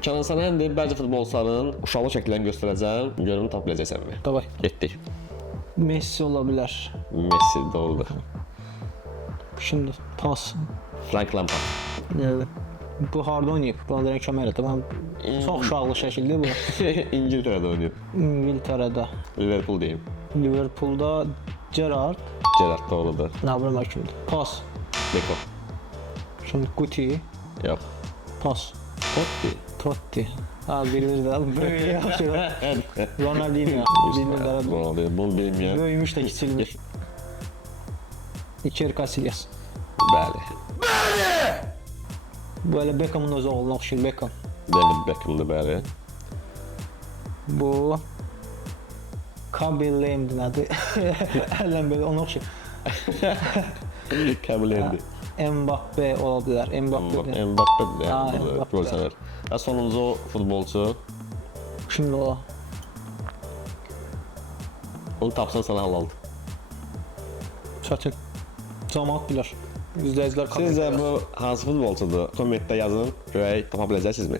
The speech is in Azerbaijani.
Canan sənəndir, bəzi futbolçuların uşaqlıq şəkillərini göstərəcəm. Görüm tapa biləcəksənmi? Davay. Getdik. Messi olabilir. Messi doğrudur. Şimdi pas. Frank Lampard. Evet. Bu harda oynayıb? Buna da kömək elədi. Ben çox uşaqlı şəkildə bu. İngiltərədə oynayıb. İngiltərədə. Liverpool deyim. Liverpool'da Gerrard. Gerrard doğrudur. Ne bileyim kimdir? Pas. Beko. Şimdi Guti. Yox. Pas. Totti. Totti. Ha bilir de. Böyle yaxşı. Ronaldinho. Bilmirlər. Ronaldinho. Bunu bilməyən. Böyümüş de kiçilmiş. Iker Casillas. Bəli. Böyle Beckham'ın özü oğluna oxşayır. Beckham. David Beckham'dır bəli. Bu Kabil Lane'dir adı. Ələn belə ona oxşayır. Kabul endi. Mbappe olabilir. Mbappe'dir. Mbappe Ha, yani burada Mbappe. gol sever. Və sonuncu futbolçu. Şimdi o. Onu tapsan sana halaldır. Çətin. Cəmaat bilər. İzləyicilər Sizcə bu hansı futbolçudur? Kommentdə yazın. Görək tapa biləcəksizmi?